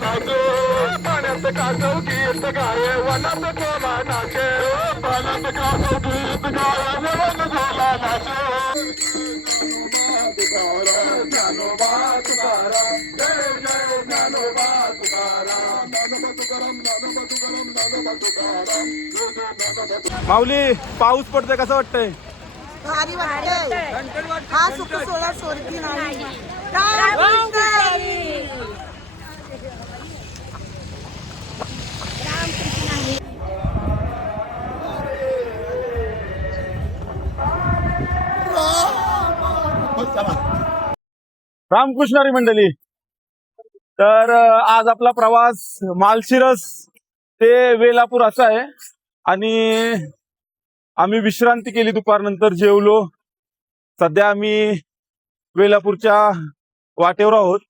नाचे पाण्यात कासव गीत गाये वनात कोला नाचे पाण्यात कासव गीत गाये वन कोला नाचे ज्ञानोबा तुकाराम जय जय ज्ञानोबा तुकाराम ज्ञानोबा तुकाराम ज्ञानोबा तुकाराम ज्ञानोबा तुकाराम. माऊली, पाऊस पडतोय, कसं वाटतंय? भारी वाटतंय. हा सुख सोळा सोडती नाही. रामकृष्णारी मंडळी, तर आज आपला प्रवास माळशिरस ते वेलापूर असा आहे आणि आम्ही विश्रांती केली, दुपारनंतर जेवलो. सध्या आम्ही वेलापूरच्या वाटेवर आहोत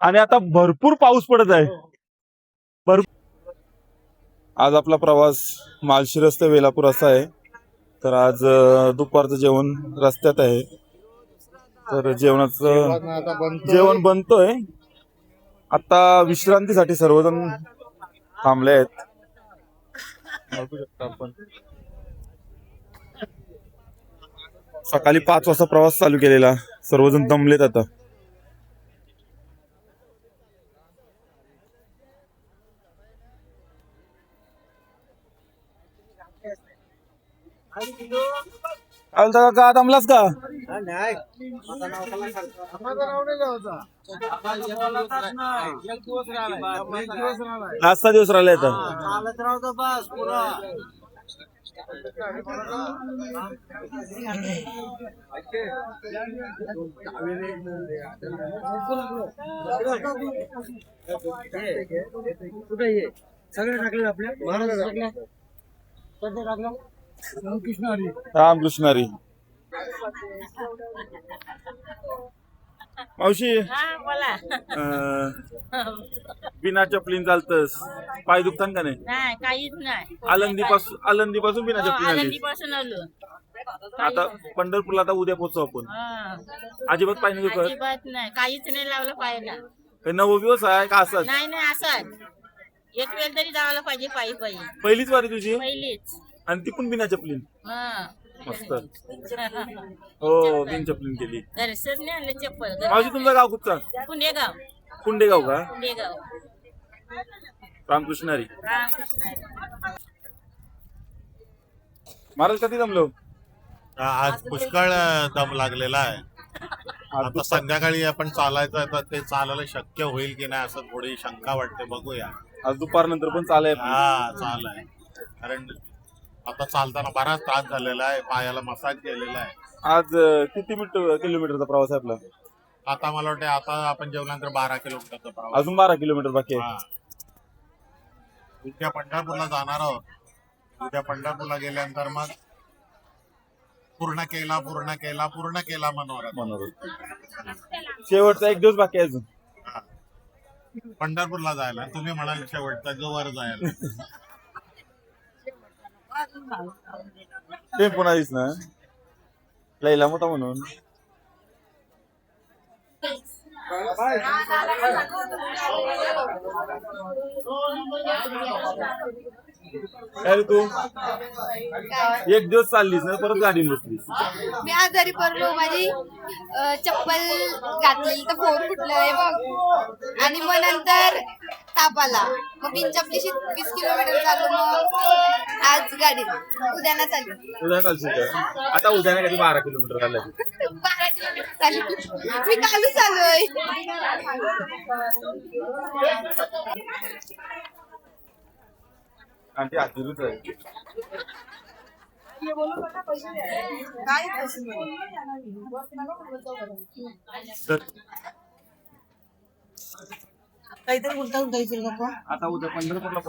आणि आता भरपूर पाऊस पडत आहे. आज आपला प्रवास माळशिरस ते वेलापूर असा आहे. तर आज दुपारचं जेवण रस्त्यात आहे. तर जेवण बनतोय. आता विश्रांतीसाठी सर्वजण थांबले आहेत. बघू शकता आपण, सकाळी 5 वाजता प्रवास चालू केलेला. सर्वजण दमलेत आता. आलता का, दमलास का? आजचा दिवस राहिला आता. रामकृष्णारी. मावशी, बिना चपलीन चालतस? पाय दुखतान का? नाही, काहीच नाही. आळंदी पासून बिना चपलीन आली. आळंदीपासून आलो. आता पंढरपूरला आता उद्या पोहोचू आपण. अजिबात पाय नाही दुखत? अजिबात नाही, काहीच नाही लावलं पायाला. नवदिवस आहे का असं? नाही नाही, असं एक वेळ तरी जायला पाहिजे पायी पायी. पहिलीच वारी तुझी? पहिलीच. आणि ती पण बिना चपलीन? मस्त. हो, बिन चपलीन केली. दर्शन नाही आणलं चप्पल. मावशी, तुमचं गाव कुठचं? कुंडेगाव. कुंडेगाव का? कुंडेगाव. रामकृष्णारी. रामकृष्णारी. महाराज, कधी जमलो? आज पुष्कळ दम लागलेला आहे. आता संध्याकाळी आपण चालायचं, तर ते चालायला शक्य होईल की नाही असं थोडी शंका वाटते. बघूया. आज दुपारनंतर पण चालाय? हा, चाल आहे. कारण आता चालताना बराच त्रास झालेला आहे, पायाला मसाज केलेला आहे. आज किती किलोमीटरचा प्रवास आहे आपला? आता मला वाटतं आता आपण जेवल्यानंतर 12 किलोमीटरचा प्रवास. अजून 12 किलोमीटर बाकी आहे. उद्या पंढरपूरला जाणार आहोत. उद्या पंढरपूरला गेल्यानंतर मग पूर्ण केला मनोरथ. शेवटचा एक दिवस बाकी आहे अजून पंढरपूरला जायला. तुम्ही म्हणाल शेवटचा जो वर जायला. ते पुन्हा दिस ना लैला मोठा म्हणून. अरे तू एक दिवस चाललीस ना, परत गाडी बसलीस. मी आजारी पडलो. माझी चप्पल घातलेली तर फोन फुटलं बघ. आणि मग नंतर ताप आला. मग बिन चपलीशी 20 किलोमीटर चालू. मग आज गाडी उद्याना चालू. उद्या चालशील का? आता उद्याने कधी 12 किलोमीटर चाललंय? 12 किलोमीटर चालू. मी कालू चालूय. आणि ती आजीरूच आहे. काहीतरी बोलता आता उद्या पंढरपूरला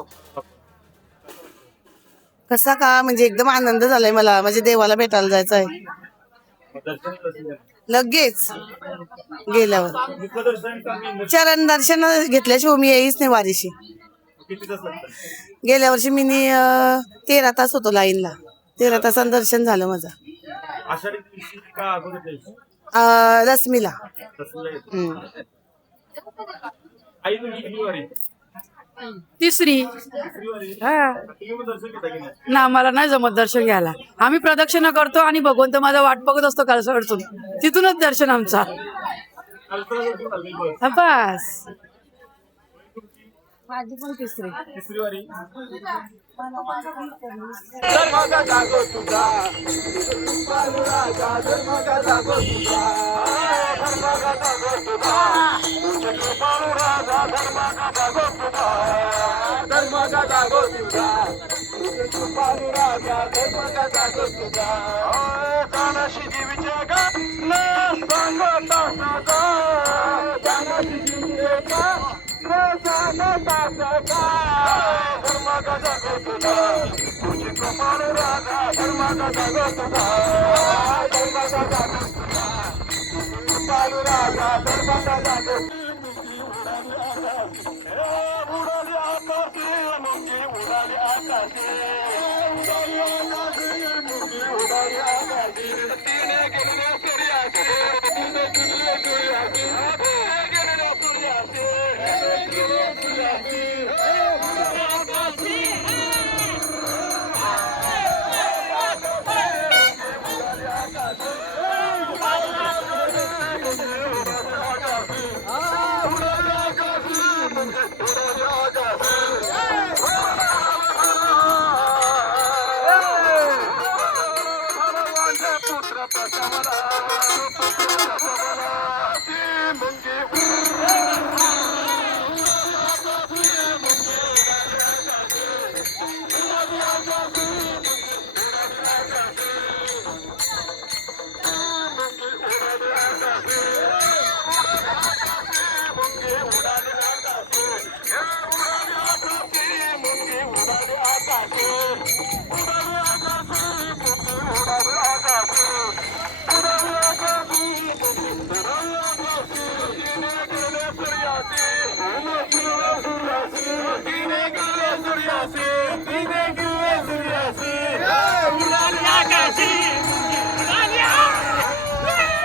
कसा का, म्हणजे एकदम आनंद झालाय मला. म्हणजे देवाला भेटायला जायचं आहे लगेच गेल्यावर. चरण दर्शन घेतल्याशिवाय मी येईच नाही वारीशी. गेल्या वर्षी मी 13 तास होतो लाईनला. 13 तासांत दर्शन झालं माझं. रश्मीला. आई तुमची किती वारी? तिसरी. तिसरी वारी. हा तुम्ही पण दर्शन घेता की नाही? ना मला नाही जमत दर्शन घ्यायला. आम्ही प्रदक्षिणा करतो आणि भगवंत माझा वाट बघत असतो कळसवडतून. तिथूनच दर्शन आमचा. कालचं दर्शन झालं नाही बस. हा, बस. माझी पण तिसरी. तिसरी वारी. धर्माचा जागो तुझा पांडुराजा, धर्माचा जागो तुझा, धर्माचा जागो तुझा, तुझे पांडुराजा, धर्माचा जागो तुझा, धर्माचा जागो तुझा, तुझे पांडुराजा, धर्माचा जागो तुझा. कानाशी जीवीचे का न सांगता सदा, कानाशी जीवीचे का न सांगता सदा, धर्माचा जागो तुझा, तुझे पांडुराजा, धर्माचा जागो तुझा, धर्माचा जागो तुझा, पांडुराजा, धर्माचा जागो. उडाले आकाशे मुंगी, उडाले आकाशे, उडाले आकाशे मुंगी, उडाले आकाशे. तिने गेलेल्या सूर्याचे, तिने गेलेल्या सूर्याचे, तिने गेलेल्या सूर्याचे, तिने गेलेल्या सूर्याचे. उडाले आकाशे.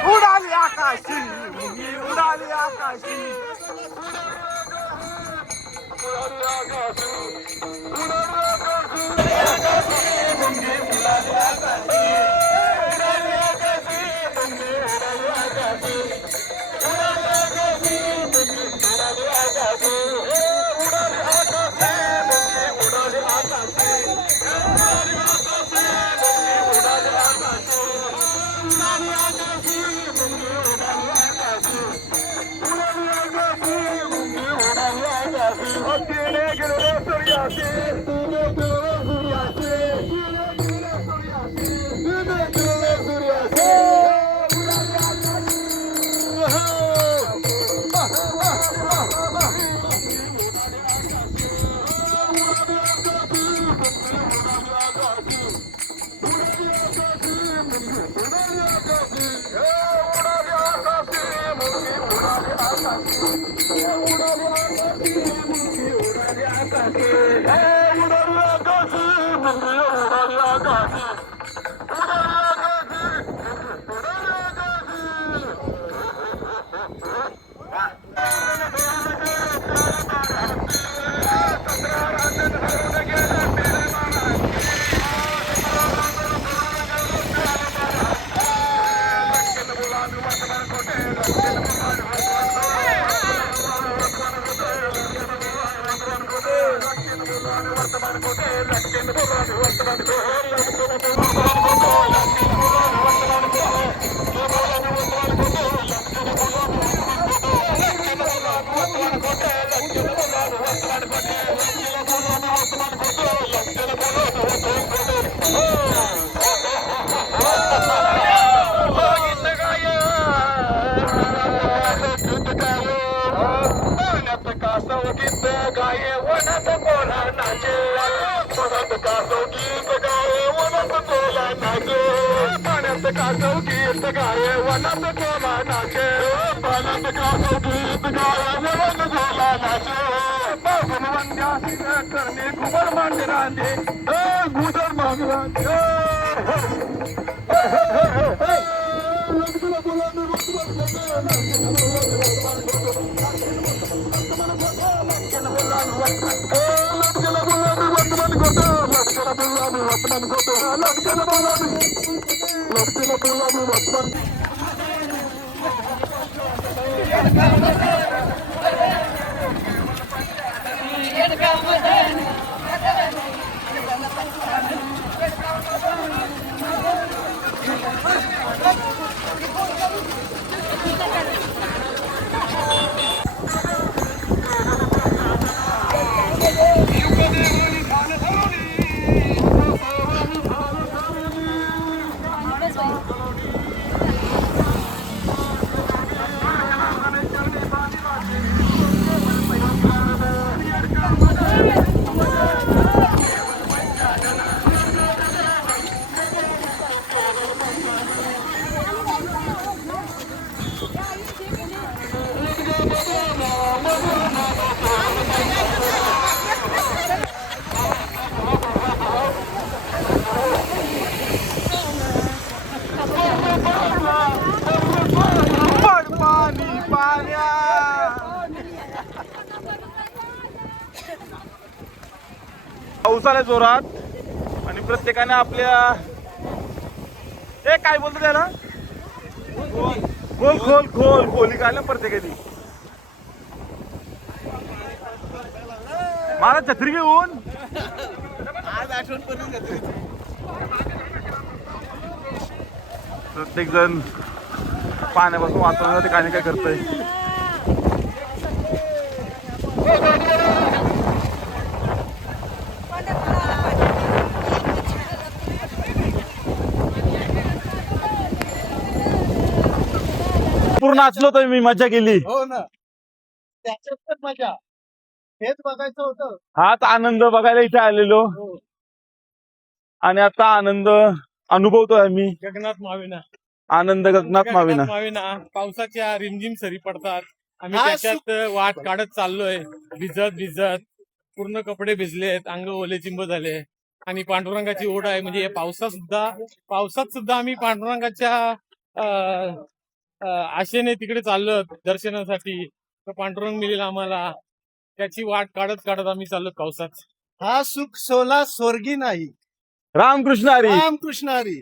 उडाली आकाशी, उडाली आकाशी, उडाली आकाशी, उडाली आकाशी, मुंगी उडाली आकाशी, उडाली आकाशी, मुंगी उडाली आकाशी, उडाली आकाशी, मुंगी उडाली आकाशी, उडाली आकाशी, मुंगी उडाली आकाशी, उडाली आकाशी, मुंगी उडाली आकाशी, उडाली आकाशी, मुंगी उडाली आकाशी, उडाली आकाशी, मुंगी उडाली आकाशी. तिने गेलेल्या सूर्याचे, तिने गेलेल्या सूर्याचे, तिने गेलेल्या सूर्याचे, तिने गेलेल्या सूर्याचे, उडाली आकाशी. कासव गीत गाये वनात कोला नाचे, पाण्यात कासव गीत गाये वनात कोला नाचे. पासून वंद्यासी करणे घुमर मांजरांदे, घुदर मांजरांदे. पाणी पाण्या पाऊस आला जोरात आणि प्रत्येकाने आपल्या हे काय बोलतो त्याला खोल खोल खोल खोली काढल्या प्रत्येकाने मला छत्री घेऊन आज आठवण पर्यंत प्रत्येक जण पाण्यापासून वाचवण्यासाठी काही काय करतोय. पूर्ण नाचलो तर मी मजा केली. हो ना, त्याच्यात तर मजा हेच बघायचं होतं. हाच आनंद बघायला इथे आलेलो आणि आता आनंद अनुभवतोय आम्ही. गगनात मावेना, आनंद गगनात मावेना. पावसाच्या रिमझिम सरी पडतात. आम्ही हा, त्याच्यात वाट काढत चाललोय, भिजत भिजत पूर्ण कपडे भिजलेत, अंग ओले चिंब झाले आणि पांडुरंगाची ओढ आहे. म्हणजे या पावसात सुद्धा आम्ही पांडुरंगाच्या आशेने तिकडे चाललो दर्शनासाठी. तर पांडुरंग मिळेल आम्हाला, त्याची वाट काढत काढत आम्ही चाललो पावसात. हा सुख सोला स्वर्गी नाही, रामकृष्ण हरी. रामकृष्ण हरी.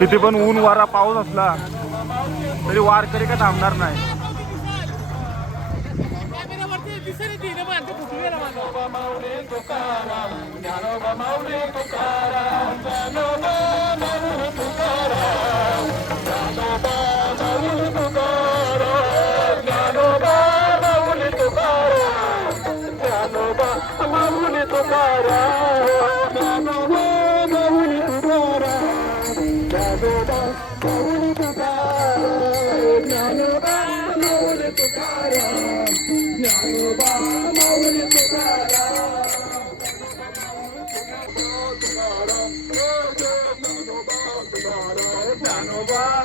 तिथे पण ऊन वारा पाऊस असला तरी वारकरी काय थांबणार नाही. ज्ञानोबा तुकाराम, ज्ञानोबा तुकाराम, ज्ञानोबा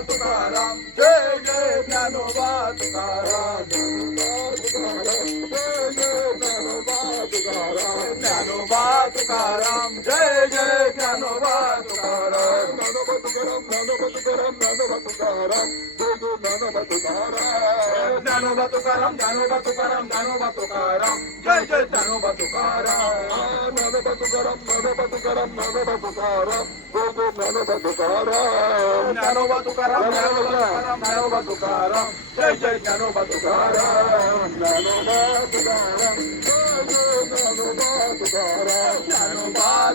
तुकाराम, जय जय ज्ञानोबा तुकाराम. ज्ञानोबा तुकाराम, ज्ञानोबा तुकाराम, ज्ञानोबा तुकाराम, जय जय ज्ञानोबा तुकाराम. ज्ञानोबा तुकाराम, ज्ञानोबा तुकाराम, ज्ञानोबा तुकाराम, जय जय ज्ञानोबा तुकाराम. ज्ञानोबा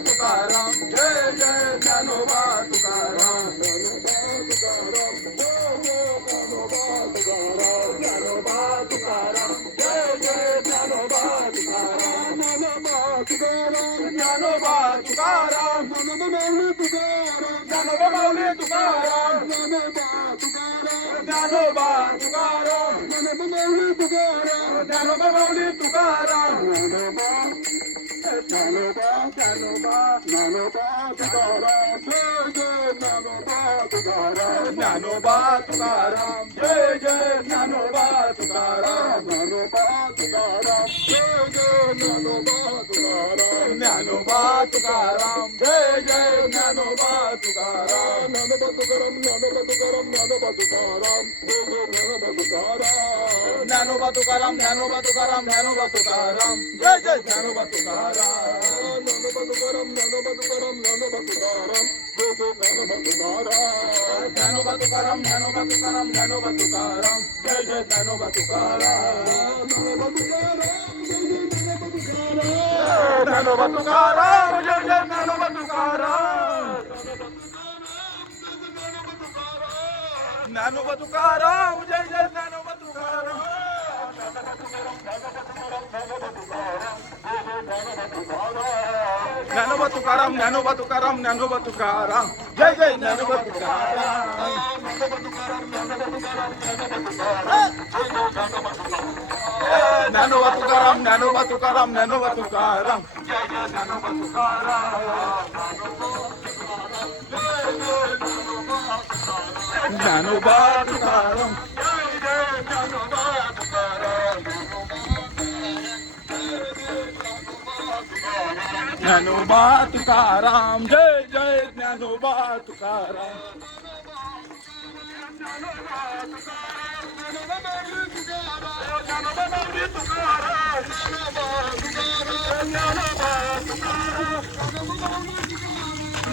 तुकाराम, जय जय ज्ञानोबा तुकाराम, ज्ञानोबा तुकाराम, जय जय ज्ञानोबा तुकाराम. ज्ञानोबा तुकाराम, ज्ञानोबा माऊली तुकाराम, ज्ञानोबा तुकाराम, ज्ञानोबा माऊली तुकाराम. ज्ञानोबा ज्ञानोबा ज्ञानोबा तुकाराम, जय जय ज्ञानोबा तुकाराम. ज्ञानोबा तुकाराम, जय जय ज्ञानोबा तुकाराम. ज्ञानोबा तुकाराम, जय जय ज्ञानोबा तुकाराम. ज्ञानोबा तुकाराम, जय जय ज्ञानोबा तुकाराम. ज्ञानोबा तुकाराम, ज्ञानोबा तुकाराम, ज्ञानोबा तुकाराम, जय जय ज्ञानोबा तुकाराम. ज्ञानोबा तुकाराम ज्ञानोबा तुकाराम ज्ञानोबा तुकाराम जय जय ज्ञानोबा तुकाराम ज्ञानोबा तुकाराम ज्ञानोबा तुकाराम ज्ञानोबा तुकाराम जय जय ज्ञानोबा तुकाराम ज्ञानोबा तुकाराम ज्ञानोबा तुकाराम ज्ञानोबा तुकाराम जय जय ज्ञानोबा तुकाराम ज्ञानोबा तुकाराम जय जय ज्ञानोबा तुकाराम ज्ञानोबा तुकाराम जय जय ज्ञानोबा तुकाराम ज्ञानोबा तुकाराम ज्ञानोबा तुकाराम ज्ञानोबा तुकाराम जय जय ज्ञानोबा तुकाराम ज्ञानोबा तुकाराम ज्ञानोबा तुकाराम ज्ञानोबा तुकाराम जय जय ज्ञानोबा तुकाराम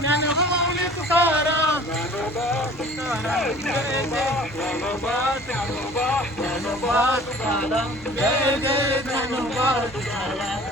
ज्ञानोबा तुकाराम जय जय ज्ञानोबा तुकाराम ज्ञानोबा तुकाराम जय जय ज्ञानोबा तुकाराम